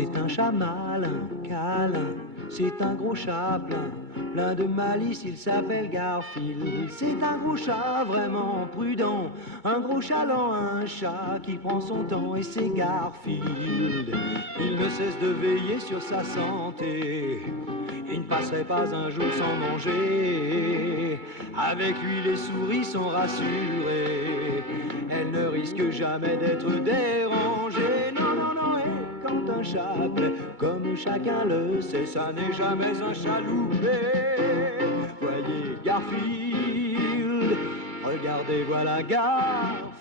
C'est un chat malin, câlin, c'est un gros chat plein de malice, il s'appelle Garfield. C'est un gros chat vraiment prudent, un gros chat lent, un chat qui prend son temps, et c'est Garfield. Il ne cesse de veiller sur sa santé, il ne passerait pas un jour sans manger. Avec lui les souris sont rassurées, elles ne risquent jamais d'être dérangées. Non, non, non, et quand un chat plaît, comme chacun le sait, ça n'est jamais un chat loupé. Voyez Garfield, regardez, voilà Garfield.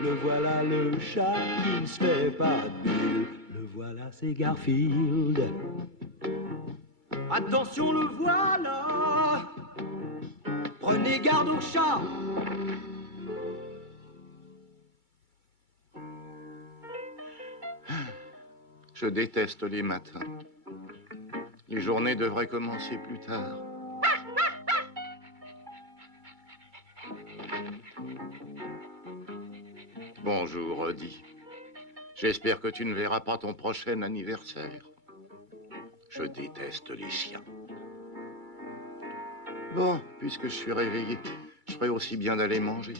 Le voilà le chat qui ne se fait pas de bulle. Le voilà, c'est Garfield. Attention, le voilà. Prenez garde au chat. Je déteste les matins. Les journées devraient commencer plus tard. Bonjour, Odie. J'espère que tu ne verras pas ton prochain anniversaire. Je déteste les chiens. Bon, puisque je suis réveillé, je ferais aussi bien d'aller manger.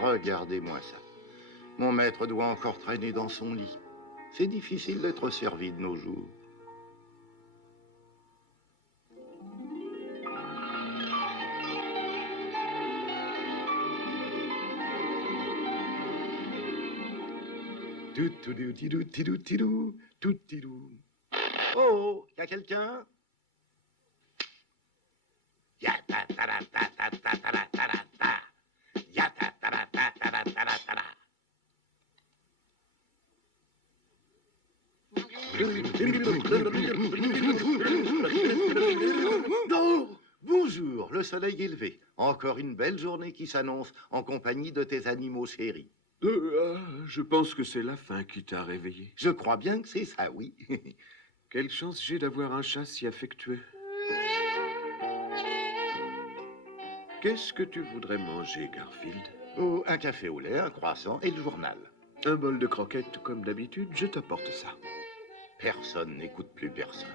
Regardez-moi ça. Mon maître doit encore traîner dans son lit. C'est difficile d'être servi de nos jours. Oh, y a quelqu'un? Ya ta ta ta ta ta ta ta ta ta. Ya ta ta ta ta ta ta ta ta. Oh, bonjour, le soleil est levé. Encore une belle journée qui s'annonce en compagnie de tes animaux chéris. Je pense que c'est la faim qui t'a réveillé. Je crois bien que c'est ça, oui. Quelle chance j'ai d'avoir un chat si affectueux. Qu'est-ce que tu voudrais manger, Garfield? Oh, un café au lait, un croissant et le journal. Un bol de croquettes comme d'habitude, je t'apporte ça. Personne n'écoute plus personne.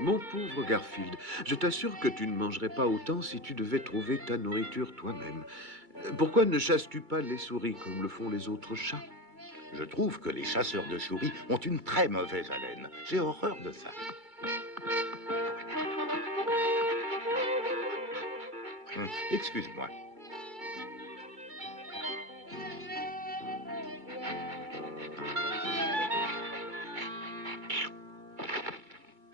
Mon pauvre Garfield, je t'assure que tu ne mangerais pas autant si tu devais trouver ta nourriture toi-même. Pourquoi ne chasses-tu pas les souris comme le font les autres chats? Je trouve que les chasseurs de souris ont une très mauvaise haleine. J'ai horreur de ça. Excuse-moi.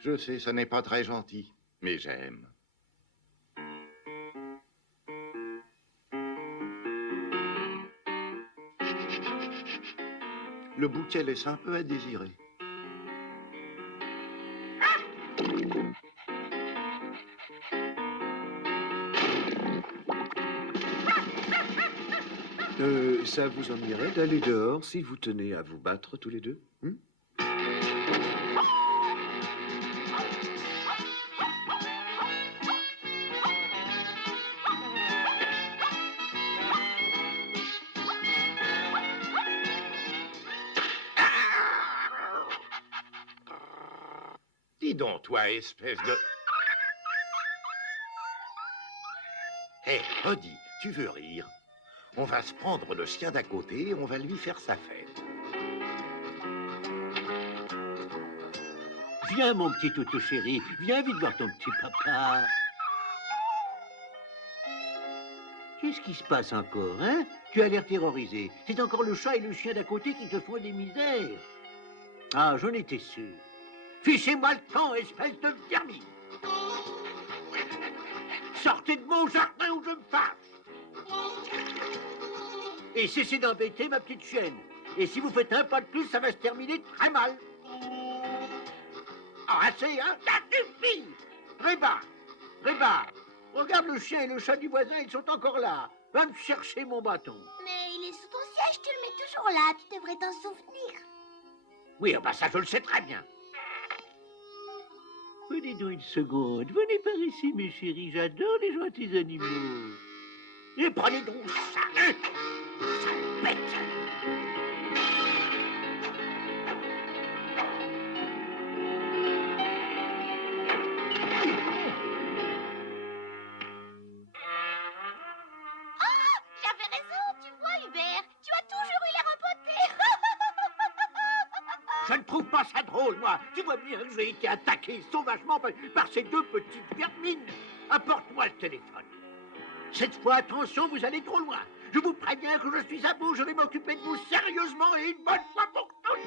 Je sais, ce n'est pas très gentil, mais j'aime. Le bouquet laisse un peu à désirer. Ça vous ennuierait d'aller dehors si vous tenez à vous battre tous les deux? Dis donc, toi, espèce de... Hé, Odie, tu veux rire? On va se prendre le chien d'à côté et on va lui faire sa fête. Viens, mon petit toutou chéri, viens vite voir ton petit papa. Qu'est-ce qui se passe encore, hein? Tu as l'air terrorisé. C'est encore le chat et le chien d'à côté qui te font des misères. Ah, j'en étais sûr. Fichez-moi le camp, espèce de vermine. Sortez de mon jardin ou je me fâche. Et cessez d'embêter ma petite chienne. Et si vous faites un pas de plus, ça va se terminer très mal. Ah, assez, hein? Ça suffit! Réba! Regarde le chien et le chat du voisin, ils sont encore là. Va me chercher mon bâton. Mais il est sous ton siège, tu le mets toujours là, tu devrais t'en souvenir. Oui, bah ça, je le sais très bien. Venez donc une seconde. Venez par ici, mes chéris. J'adore les gentils animaux. Et prenez donc ça, hein, sale bête. J'avais raison, tu vois, Hubert. Tu as toujours eu l'air empoté. Je ne trouve pas ça drôle, moi. Tu vois bien que j'ai été attaqué sauvagement par ces deux petites vermines. Apporte-moi le téléphone. Cette fois, attention, vous allez trop loin. Je vous préviens que je suis à bout. Je vais m'occuper de vous sérieusement et une bonne fois pour toutes.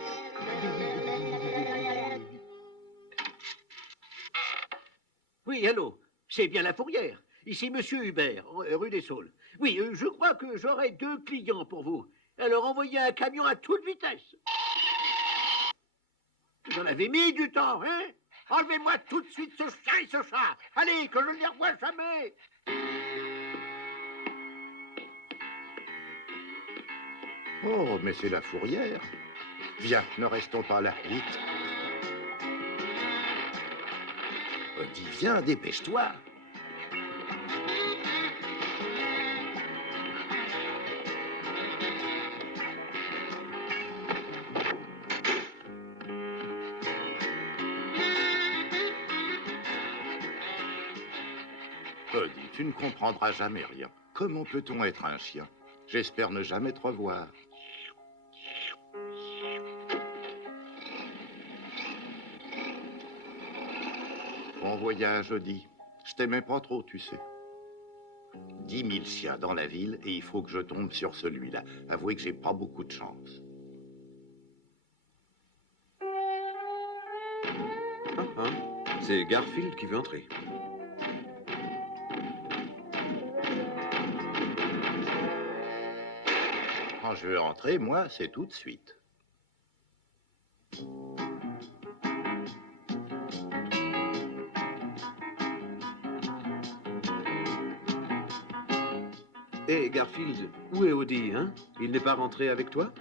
Oui, allô, c'est bien la Fourrière. Ici, monsieur Hubert, rue des Saules. Oui, je crois que j'aurai 2 clients pour vous. Alors, envoyez un camion à toute vitesse. Vous en avez mis du temps, hein? Enlevez-moi tout de suite ce chien et ce chat. Allez, que je ne les revoie jamais. Oh, mais c'est la Fourrière. Viens, ne restons pas là, vite. Dis, viens, dépêche-toi. Dis, tu ne comprendras jamais rien. Comment peut-on être un chien? J'espère ne jamais te revoir. Bon voyage, Odie. Je t'aimais pas trop, tu sais. 10 000 chiens dans la ville et il faut que je tombe sur celui-là. Avouez que j'ai pas beaucoup de chance. Ah, ah, c'est Garfield qui veut entrer. Quand je veux entrer, moi, c'est tout de suite. Hé, Garfield, où est Odie, hein? Il n'est pas rentré avec toi?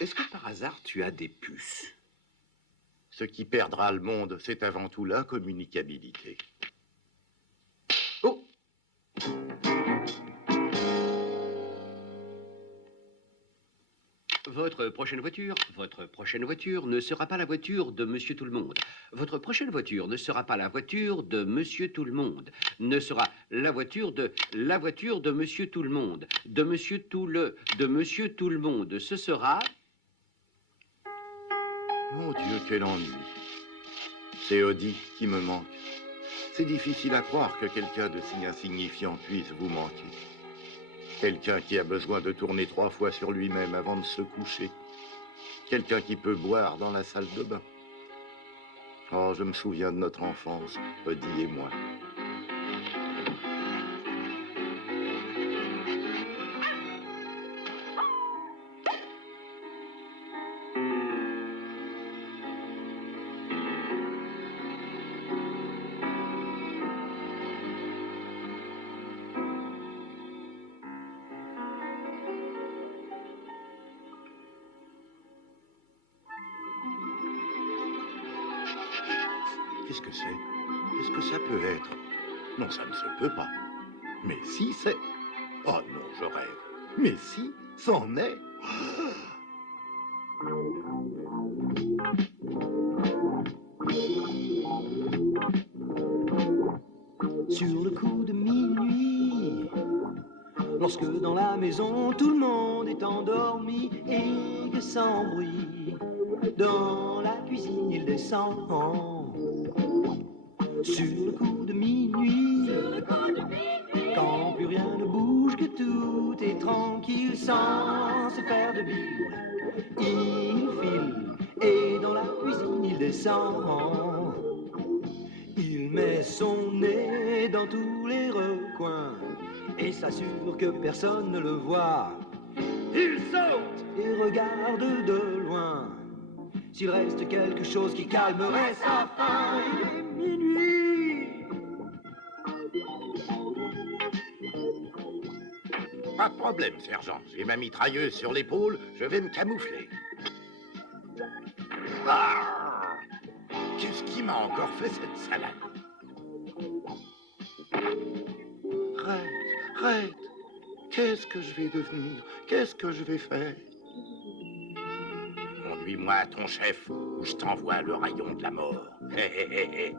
Est-ce que par hasard tu as des puces? Ce qui perdra le monde, c'est avant tout l'incommunicabilité. Oh! Votre prochaine voiture ne sera pas la voiture de Monsieur Tout-le-Monde. Votre prochaine voiture ne sera pas la voiture de Monsieur Tout-le-Monde. Ne sera la voiture de Monsieur Tout-le-Monde. De Monsieur Tout-le-Monde. Ce sera... Mon Dieu, quel ennui. C'est Odie qui me manque. C'est difficile à croire que quelqu'un de si insignifiant puisse vous manquer. Quelqu'un qui a besoin de tourner 3 fois sur lui-même avant de se coucher. Quelqu'un qui peut boire dans la salle de bain. Oh, je me souviens de notre enfance, Odie et moi. Qu'est-ce que c'est? Qu'est-ce que ça peut être? Non, ça ne se peut pas. Mais si c'est... Oh non, je rêve. Mais si, c'en est. Sur le coup de minuit, lorsque dans la maison tout le monde est endormi et que sans bruit, dans la cuisine il descend. Sur le coup de minuit, quand plus rien ne bouge, que tout est tranquille sans se faire de bile, il file et dans la cuisine il descend. Il met son nez dans tous les recoins et s'assure que personne ne le voit. Il saute et regarde de loin s'il reste quelque chose qui calmerait sa faim. Il est minuit. Pas de problème, sergent. J'ai ma mitrailleuse sur l'épaule, je vais me camoufler. Ah! Qu'est-ce qui m'a encore fait cette salade? Arrête, arrête. Qu'est-ce que je vais devenir? Qu'est-ce que je vais faire? Conduis-moi à ton chef, ou je t'envoie le rayon de la mort. Hé, hé, hé, hé.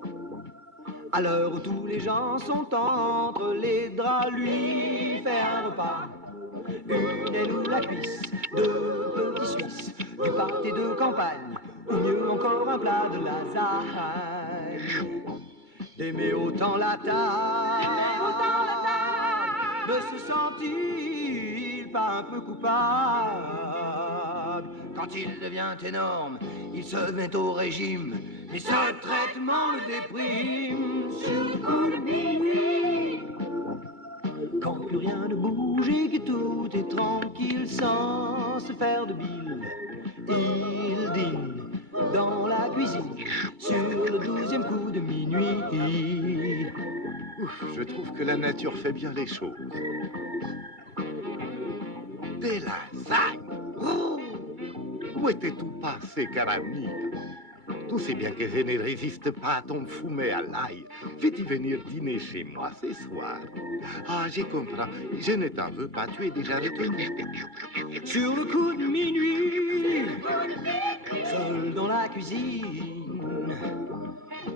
À l'heure où tous les gens sont entre les draps, lui fait un repas. Une aile ou la cuisse, deux petits Suisses, du pâté de campagne, ou mieux encore un plat de lasagne. D'aimer autant la table, ne se sent-il pas un peu coupable? Quand il devient énorme, il se met au régime, mais ce traitement le déprime sur le coup de minuit. Quand plus rien ne bouge et que tout est tranquille sans se faire de bile, il dîne dans la cuisine sur le 12e coup de minuit. Ouf, je trouve que la nature fait bien les choses. Des lasagnes! Oh! Où était tout passé, car mia? Tu sais bien que je ne résiste pas à ton fumet à l'ail. Fais-tu venir dîner chez moi ce soir? Ah, j'ai compris. Je ne t'en veux pas, tu es déjà retenu. Sur le coup de minuit, seul dans la cuisine,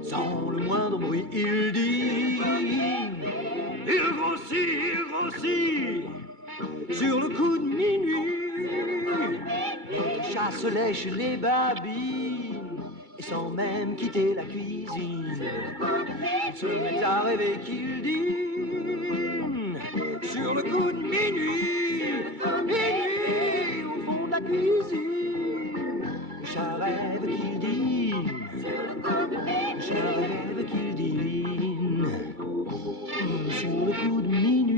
sans le moindre bruit, il dîne. Il grossit, sur le coup de minuit. Notre chasse lèche les babines, et sans même quitter la cuisine, il se met à rêver qu'il dîne. Sur le coup de minuit, minuit, au fond de la cuisine, le chat rêve qu'il dîne, le chat rêve qu'il dîne. Sur le coup de minuit.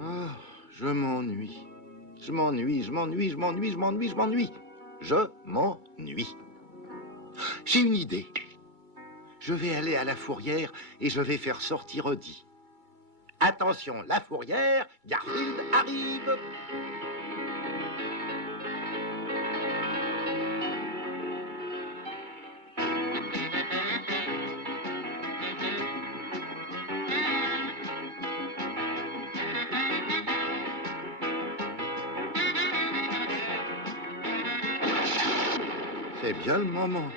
Ah, je m'ennuie. Je m'ennuie. Je m'ennuie. J'ai une idée. Je vais aller à la fourrière et je vais faire sortir Odie. Attention, la fourrière, Garfield arrive. C'est bien le moment.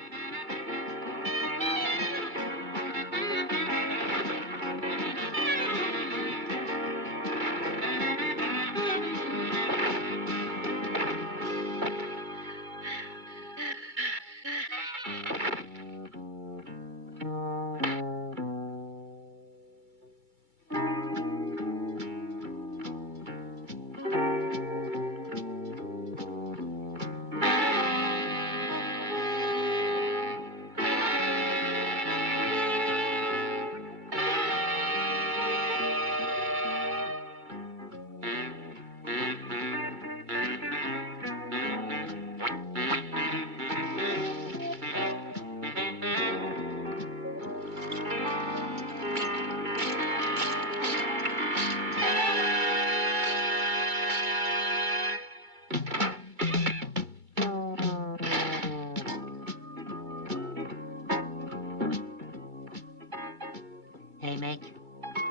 Hé mec,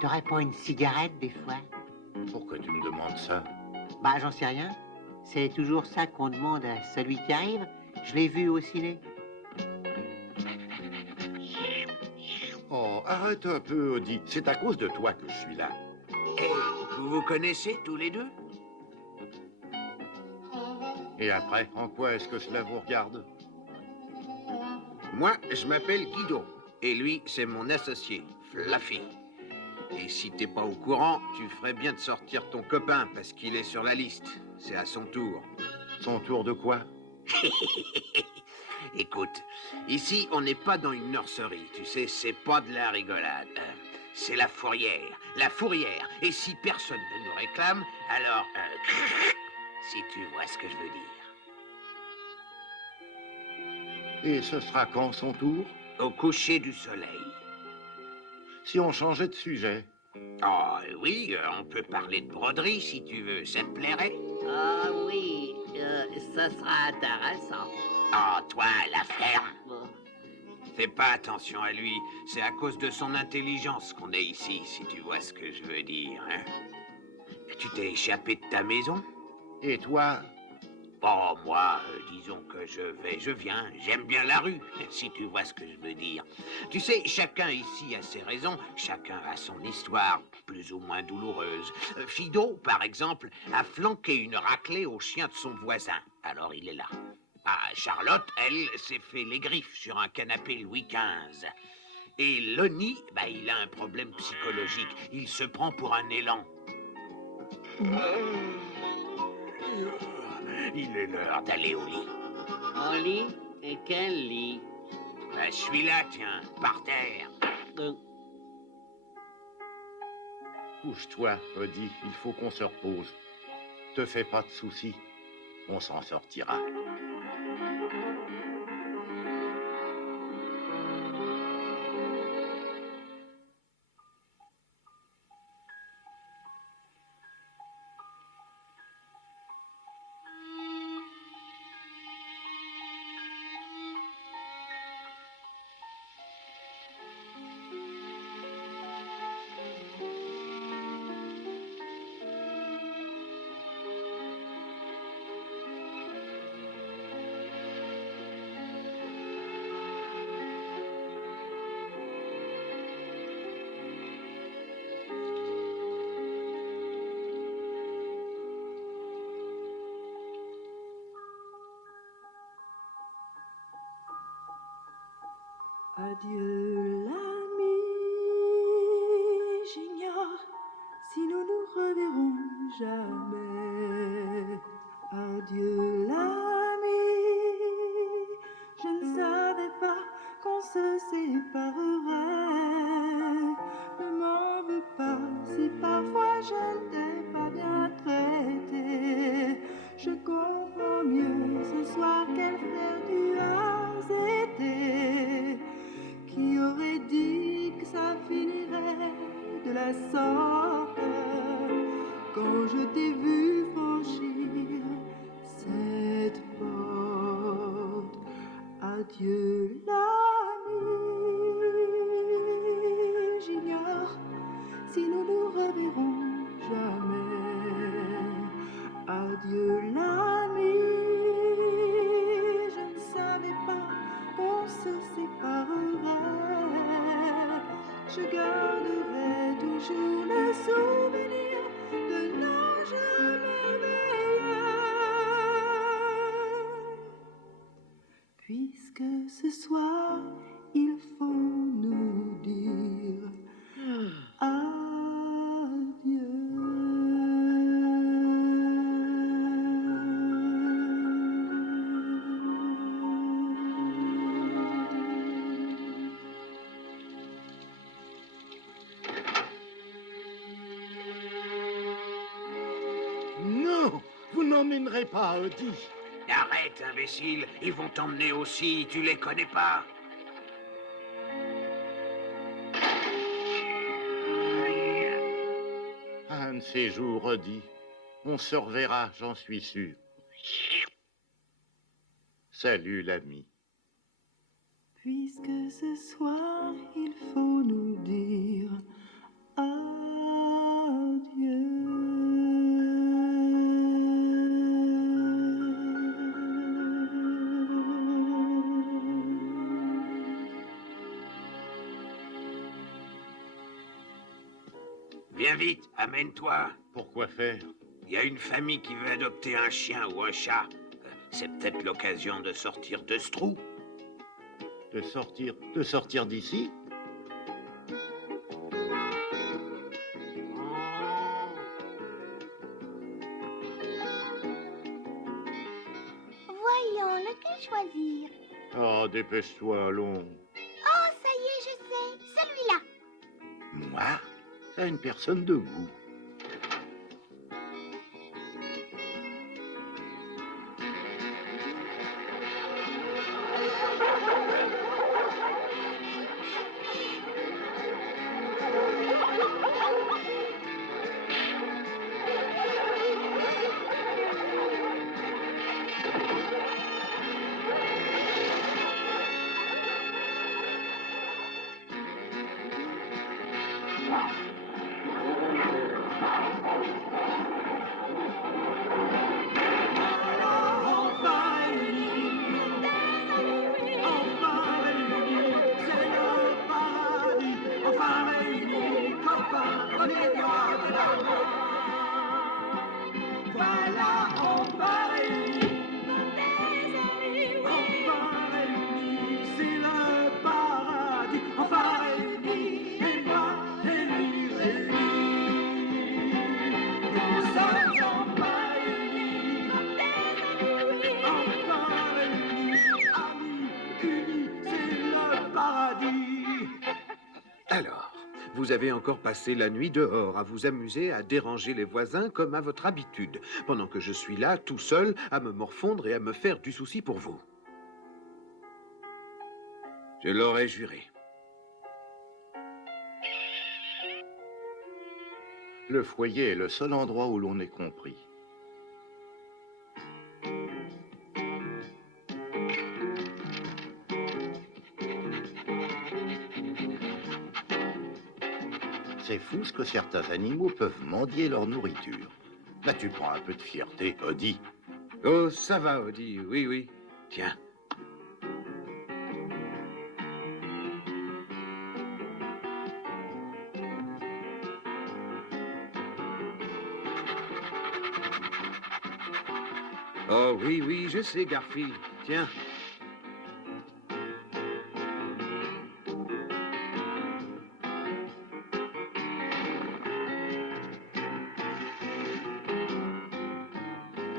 t'aurais pas une cigarette des fois? Pourquoi tu me demandes ça? Bah j'en sais rien. C'est toujours ça qu'on demande à celui qui arrive. Je l'ai vu au ciné. Oh, arrête un peu, Odie. C'est à cause de toi que je suis là. Et vous vous connaissez tous les deux? Et après, en quoi est-ce que cela vous regarde? Moi, je m'appelle Guido. Et lui, c'est mon associé, Fluffy. Et si t'es pas au courant, tu ferais bien de sortir ton copain, parce qu'il est sur la liste. C'est à son tour. Son tour de quoi? Écoute, ici, on n'est pas dans une nurserie, tu sais, c'est pas de la rigolade. C'est la fourrière. La fourrière. Et si personne ne nous réclame, alors... si tu vois ce que je veux dire. Et ce sera quand son tour? Au coucher du soleil. Si on changeait de sujet? Oh, oui, on peut parler de broderie si tu veux. Ça te plairait? Ah oui, ça sera intéressant. Oh, toi, la ferme. Bon. Fais pas attention à lui. C'est à cause de son intelligence qu'on est ici, si tu vois ce que je veux dire, hein. Tu t'es échappé de ta maison? Et toi? Oh, moi, disons que je viens. J'aime bien la rue, si tu vois ce que je veux dire. Tu sais, chacun ici a ses raisons, chacun a son histoire, plus ou moins douloureuse. Fido, par exemple, a flanqué une raclée au chien de son voisin. Alors il est là. Ah, Charlotte, elle, s'est fait les griffes sur un canapé Louis XV. Et Lonnie, bah, il a un problème psychologique. Il se prend pour un élan. Il est l'heure d'aller au lit. En lit? Et quel lit? Ben, celui-là, tiens, par terre. Couche-toi, Odie, il faut qu'on se repose. Te fais pas de soucis, on s'en sortira. Adieu l'ami, j'ignore si nous nous reverrons jamais. Adieu l'ami, je ne savais pas qu'on se séparerait. Ne m'en veux pas si parfois je ne t'ai pas bien traité. Je comprends mieux ce soir quel frère tu as été. Qui aurait dit que ça finirait de la sorte quand je t'ai vu franchir cette porte? Adieu l'ami, j'ignore si nous nous reverrons jamais. Adieu l'ami, je ne savais pas qu'on se séparerait. Je garderai toujours le souvenir de nos jamais meilleurs. Puisque ce soir, il faut nous dire Non, vous n'emmènerez pas Odie. Arrête, imbécile, ils vont t'emmener aussi, tu les connais pas. Un de ces jours, Odie, on se reverra, j'en suis sûr. Salut, l'ami. Puisque ce soir, il faut nous dire Viens vite, amène-toi. Pourquoi faire? Il y a une famille qui veut adopter un chien ou un chat. C'est peut-être l'occasion de sortir de ce trou. De sortir d'ici? Voyons, lequel choisir? Oh, dépêche-toi, allons. Oh, ça y est, je sais. Celui-là. Moi? C'est une personne de goût. Alors, vous avez encore passé la nuit dehors à vous amuser à déranger les voisins comme à votre habitude, pendant que je suis là, tout seul, à me morfondre et à me faire du souci pour vous. Je l'aurais juré. Le foyer est le seul endroit où l'on est compris. C'est fou ce que certains animaux peuvent mendier leur nourriture. Là, tu prends un peu de fierté, Odie. Oh, ça va, Odie, oui, oui. Tiens. Oh, oui, oui, je sais, Garfield. Tiens.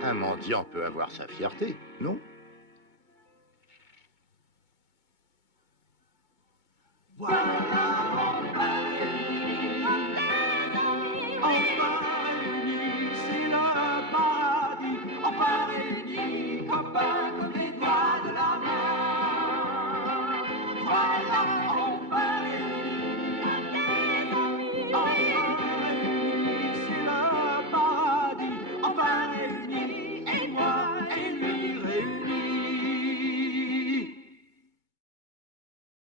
Un mendiant peut avoir sa fierté, non? Voilà, enfin réunis, c'est le paradis. Enfin réunis, copains comme les doigts de la main. Voilà.